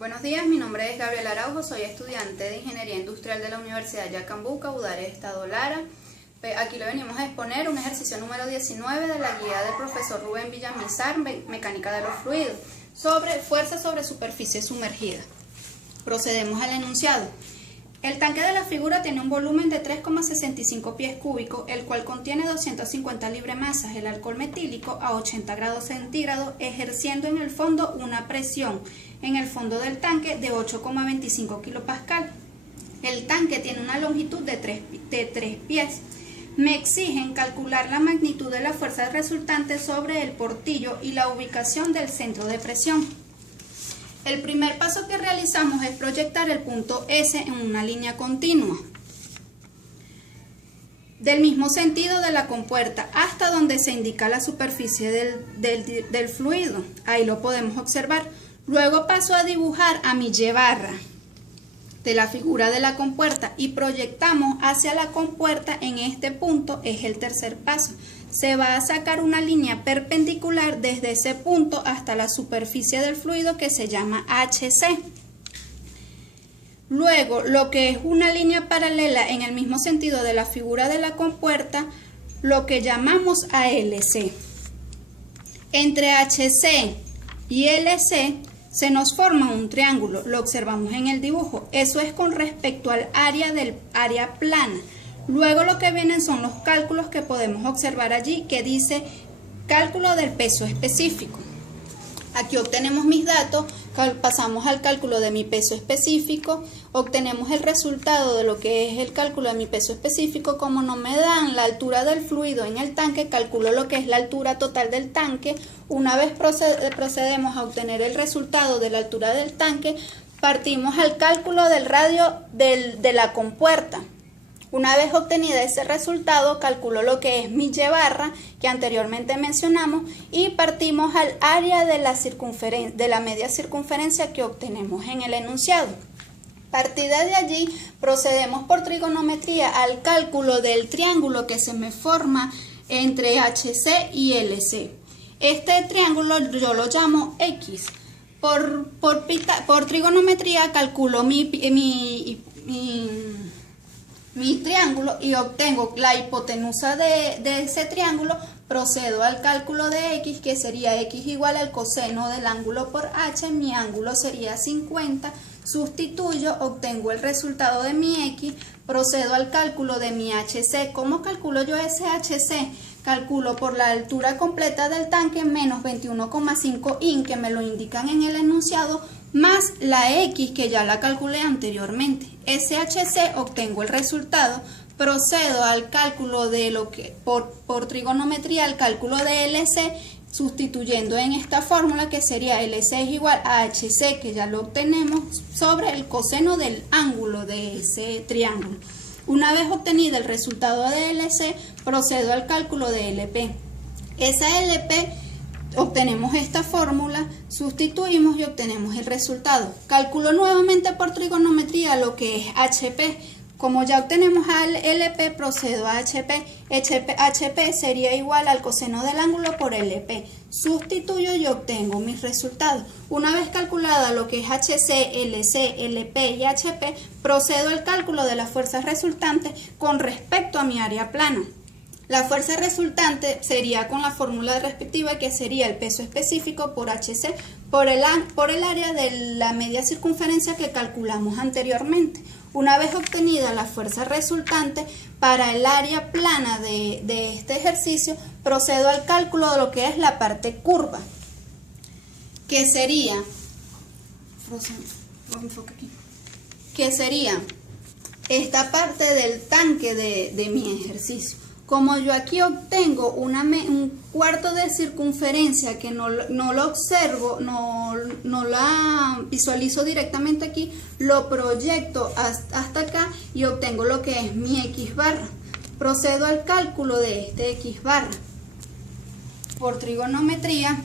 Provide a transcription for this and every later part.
Buenos días, mi nombre es Gabriela Araujo, soy estudiante de Ingeniería Industrial de la Universidad Yacambú, Caudare, Estado Lara. Aquí le venimos a exponer un ejercicio número 19 de la guía del profesor Rubén Villamizar, Mecánica de los Fluidos, sobre fuerza sobre superficie sumergida. Procedemos al enunciado. El tanque de la figura tiene un volumen de 3,65 pies cúbicos, el cual contiene 250 libremasas el alcohol metílico a 80 grados centígrados, ejerciendo en el fondo una presión en el fondo del tanque de 8,25 kilopascal. El tanque tiene una longitud de 3 pies. Me exigen calcular la magnitud de la fuerza resultante sobre el portillo y la ubicación del centro de presión. El primer paso que realizamos es proyectar el punto S en una línea continua, del mismo sentido de la compuerta hasta donde se indica la superficie del fluido. Ahí lo podemos observar. Luego paso a dibujar a mi Y-barra de la figura de la compuerta y proyectamos hacia la compuerta. En este punto es el tercer paso. Se va a sacar una línea perpendicular desde ese punto hasta la superficie del fluido que se llama HC. Luego, lo que es una línea paralela en el mismo sentido de la figura de la compuerta, lo que llamamos ALC. Entre HC y LC se nos forma un triángulo, lo observamos en el dibujo. Eso es con respecto al área del área plana. Luego lo que vienen son los cálculos que podemos observar allí, que dice cálculo del peso específico. Aquí obtenemos mis datos, pasamos al cálculo de mi peso específico, obtenemos el resultado de lo que es el cálculo de mi peso específico. Como no me dan la altura del fluido en el tanque, calculo lo que es la altura total del tanque. Una vez procedemos a obtener el resultado de la altura del tanque, partimos al cálculo del radio de la compuerta. Una vez obtenida ese resultado, calculo lo que es mi Y-barra, que anteriormente mencionamos, y partimos al área de la media circunferencia que obtenemos en el enunciado. Partida de allí, procedemos por trigonometría al cálculo del triángulo que se me forma entre HC y LC. Este triángulo yo lo llamo X. Por trigonometría calculo mi triángulo y obtengo la hipotenusa de ese triángulo. Procedo al cálculo de X, que sería X igual al coseno del ángulo por H. Mi ángulo sería 50. Sustituyo, obtengo el resultado de mi X. Procedo al cálculo de mi HC. ¿Cómo calculo yo ese HC? Calculo por la altura completa del tanque menos 21,5 in, que me lo indican en el enunciado, más la X, que ya la calculé anteriormente. SHC, obtengo el resultado. Procedo al cálculo de lo que por trigonometría, al cálculo de LC, sustituyendo en esta fórmula, que sería LC es igual a HC, que ya lo obtenemos, sobre el coseno del ángulo de ese triángulo. Una vez obtenido el resultado de LC, procedo al cálculo de LP. Esa LP, obtenemos esta fórmula, sustituimos y obtenemos el resultado. Calculo nuevamente por trigonometría lo que es HP. Como ya obtenemos al LP, procedo a HP. HP sería igual al coseno del ángulo por LP. Sustituyo y obtengo mis resultados. Una vez calculada lo que es HC, LC, LP y HP, procedo al cálculo de las fuerzas resultantes con respecto a mi área plana. La fuerza resultante sería con la fórmula respectiva, que sería el peso específico por HC por el área de la media circunferencia que calculamos anteriormente. Una vez obtenida la fuerza resultante para el área plana de este ejercicio, procedo al cálculo de lo que es la parte curva, que sería esta parte del tanque de mi ejercicio. Como yo aquí obtengo un cuarto de circunferencia que no lo observo, no la visualizo directamente aquí, lo proyecto hasta acá y obtengo lo que es mi X-barra. Procedo al cálculo de este X-barra. Por trigonometría,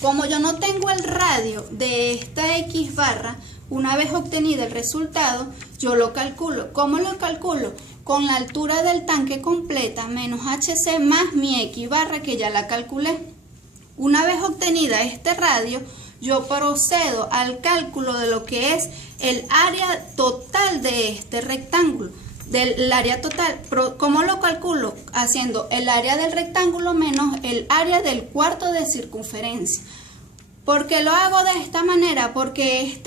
como yo no tengo el radio de esta X-barra, una vez obtenido el resultado, yo lo calculo. ¿Cómo lo calculo? Con la altura del tanque completa menos HC más mi X-barra, que ya la calculé. Una vez obtenida este radio, yo procedo al cálculo de lo que es el área total de este rectángulo, del área total. ¿Cómo lo calculo? Haciendo el área del rectángulo menos el área del cuarto de circunferencia. ¿Por qué lo hago de esta manera? Porque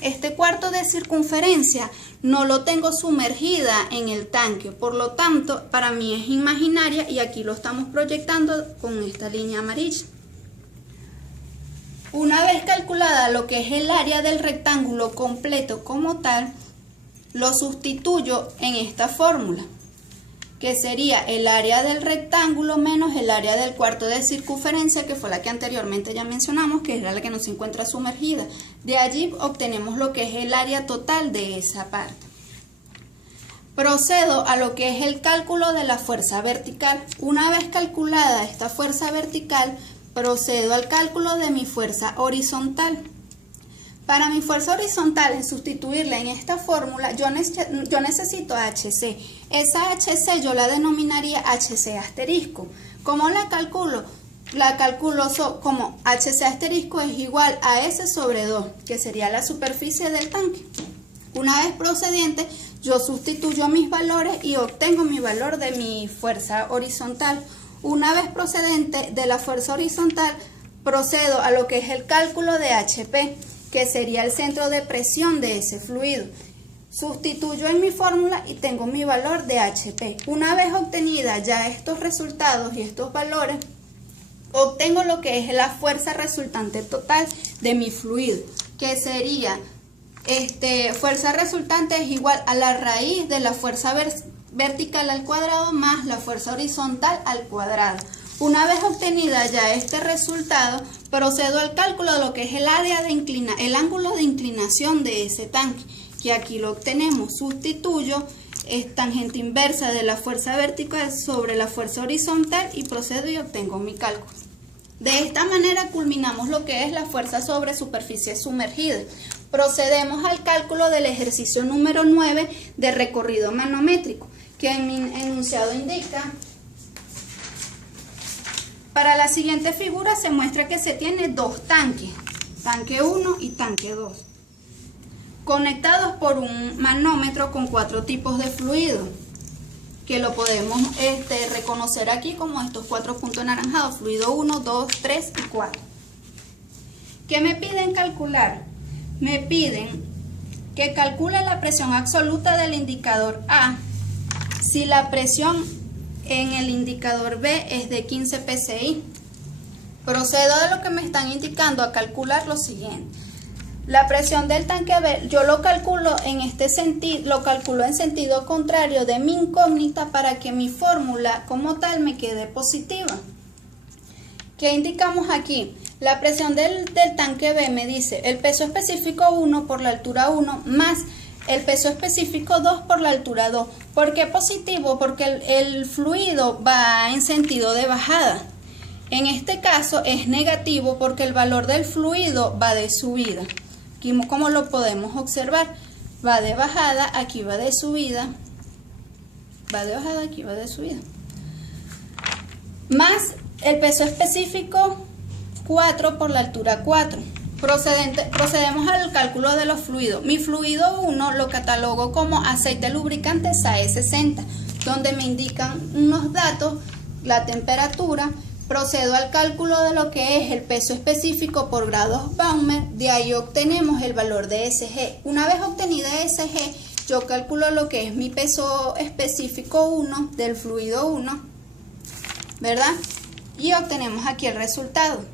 este cuarto de circunferencia no lo tengo sumergida en el tanque, por lo tanto para mí es imaginaria y aquí lo estamos proyectando con esta línea amarilla. Una vez calculada lo que es el área del rectángulo completo como tal, lo sustituyo en esta fórmula, que sería el área del rectángulo menos el área del cuarto de circunferencia, que fue la que anteriormente ya mencionamos, que era la que no se encuentra sumergida. De allí obtenemos lo que es el área total de esa parte. Procedo a lo que es el cálculo de la fuerza vertical. Una vez calculada esta fuerza vertical, procedo al cálculo de mi fuerza horizontal. Para mi fuerza horizontal, en sustituirla en esta fórmula, yo necesito HC. Esa HC yo la denominaría HC asterisco. ¿Cómo la calculo? La calculo como HC asterisco es igual a S sobre 2, que sería la superficie del tanque. Una vez procediente, yo sustituyo mis valores y obtengo mi valor de mi fuerza horizontal. Una vez procedente de la fuerza horizontal, procedo a lo que es el cálculo de HP, que sería el centro de presión de ese fluido. Sustituyo en mi fórmula y tengo mi valor de HP. Una vez obtenida ya estos resultados y estos valores, obtengo lo que es la fuerza resultante total de mi fluido, que sería, fuerza resultante es igual a la raíz de la fuerza vertical al cuadrado más la fuerza horizontal al cuadrado. Una vez obtenida ya este resultado, procedo al cálculo de lo que es el ángulo de inclinación de ese tanque, que aquí lo obtenemos. Sustituyo tangente inversa de la fuerza vertical sobre la fuerza horizontal y procedo y obtengo mi cálculo. De esta manera culminamos lo que es la fuerza sobre superficie sumergida. Procedemos al cálculo del ejercicio número 9 de recorrido manométrico, que en mi enunciado indica: para la siguiente figura se muestra que se tiene dos tanques, tanque 1 y tanque 2, conectados por un manómetro con 4 tipos de fluido, que lo podemos reconocer aquí como estos 4 puntos anaranjados: fluido 1, 2, 3 y 4. ¿Qué me piden calcular? Me piden que calcule la presión absoluta del indicador A si la presión en el indicador B es de 15 psi. Procedo de lo que me están indicando a calcular lo siguiente. La presión del tanque B, yo lo calculo en este sentido, lo calculo en sentido contrario de mi incógnita para que mi fórmula como tal me quede positiva. ¿Qué indicamos aquí? La presión del tanque B me dice el peso específico 1 por la altura 1 más el peso específico 2 por la altura 2. ¿Por qué positivo? Porque el fluido va en sentido de bajada. En este caso es negativo porque el valor del fluido va de subida. Aquí, como lo podemos observar, va de bajada, aquí va de subida, va de bajada, aquí va de subida. Más el peso específico 4 por la altura 4. Procedemos al cálculo de los fluidos. Mi fluido 1 lo catalogo como aceite lubricante SAE 60, donde me indican unos datos, la temperatura. Procedo al cálculo de lo que es el peso específico por grados Baumer, de ahí obtenemos el valor de SG. Una vez obtenida SG, yo calculo lo que es mi peso específico 1 del fluido 1, ¿verdad? Y obtenemos aquí el resultado.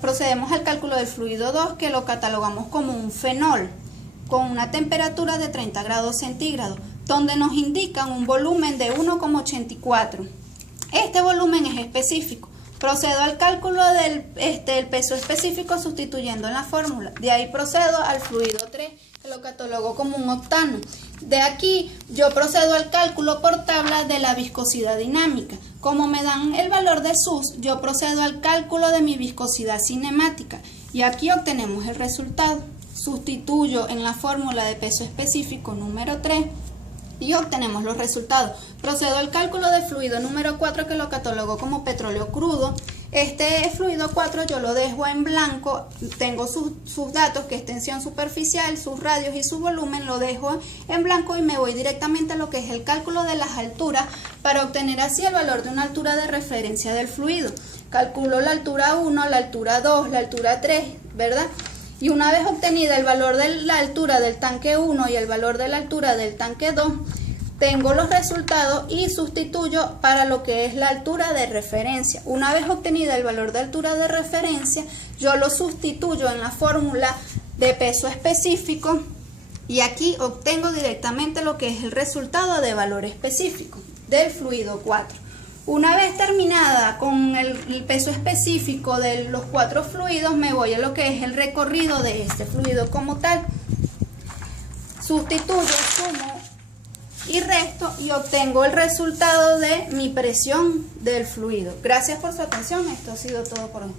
Procedemos al cálculo del fluido 2, que lo catalogamos como un fenol, con una temperatura de 30 grados centígrados, donde nos indican un volumen de 1,84. Este volumen es específico. Procedo al cálculo del peso específico sustituyendo en la fórmula. De ahí procedo al fluido 3, que lo catalogo como un octano. De aquí yo procedo al cálculo por tabla de la viscosidad dinámica. Como me dan el valor de SUS, yo procedo al cálculo de mi viscosidad cinemática. Y aquí obtenemos el resultado. Sustituyo en la fórmula de peso específico número 3. Y obtenemos los resultados. Procedo al cálculo del fluido número 4, que lo catalogo como petróleo crudo. Este fluido 4 yo lo dejo en blanco, tengo sus datos, que es tensión superficial, sus radios y su volumen, lo dejo en blanco y me voy directamente a lo que es el cálculo de las alturas para obtener así el valor de una altura de referencia del fluido. Calculo la altura 1, la altura 2, la altura 3, ¿verdad? Y una vez obtenida el valor de la altura del tanque 1 y el valor de la altura del tanque 2, tengo los resultados y sustituyo para lo que es la altura de referencia. Una vez obtenida el valor de altura de referencia, yo lo sustituyo en la fórmula de peso específico y aquí obtengo directamente lo que es el resultado de valor específico del fluido 4. Una vez terminada con el peso específico de los 4 fluidos, me voy a lo que es el recorrido de este fluido como tal. Sustituyo, sumo y resto y obtengo el resultado de mi presión del fluido. Gracias por su atención. Esto ha sido todo por hoy.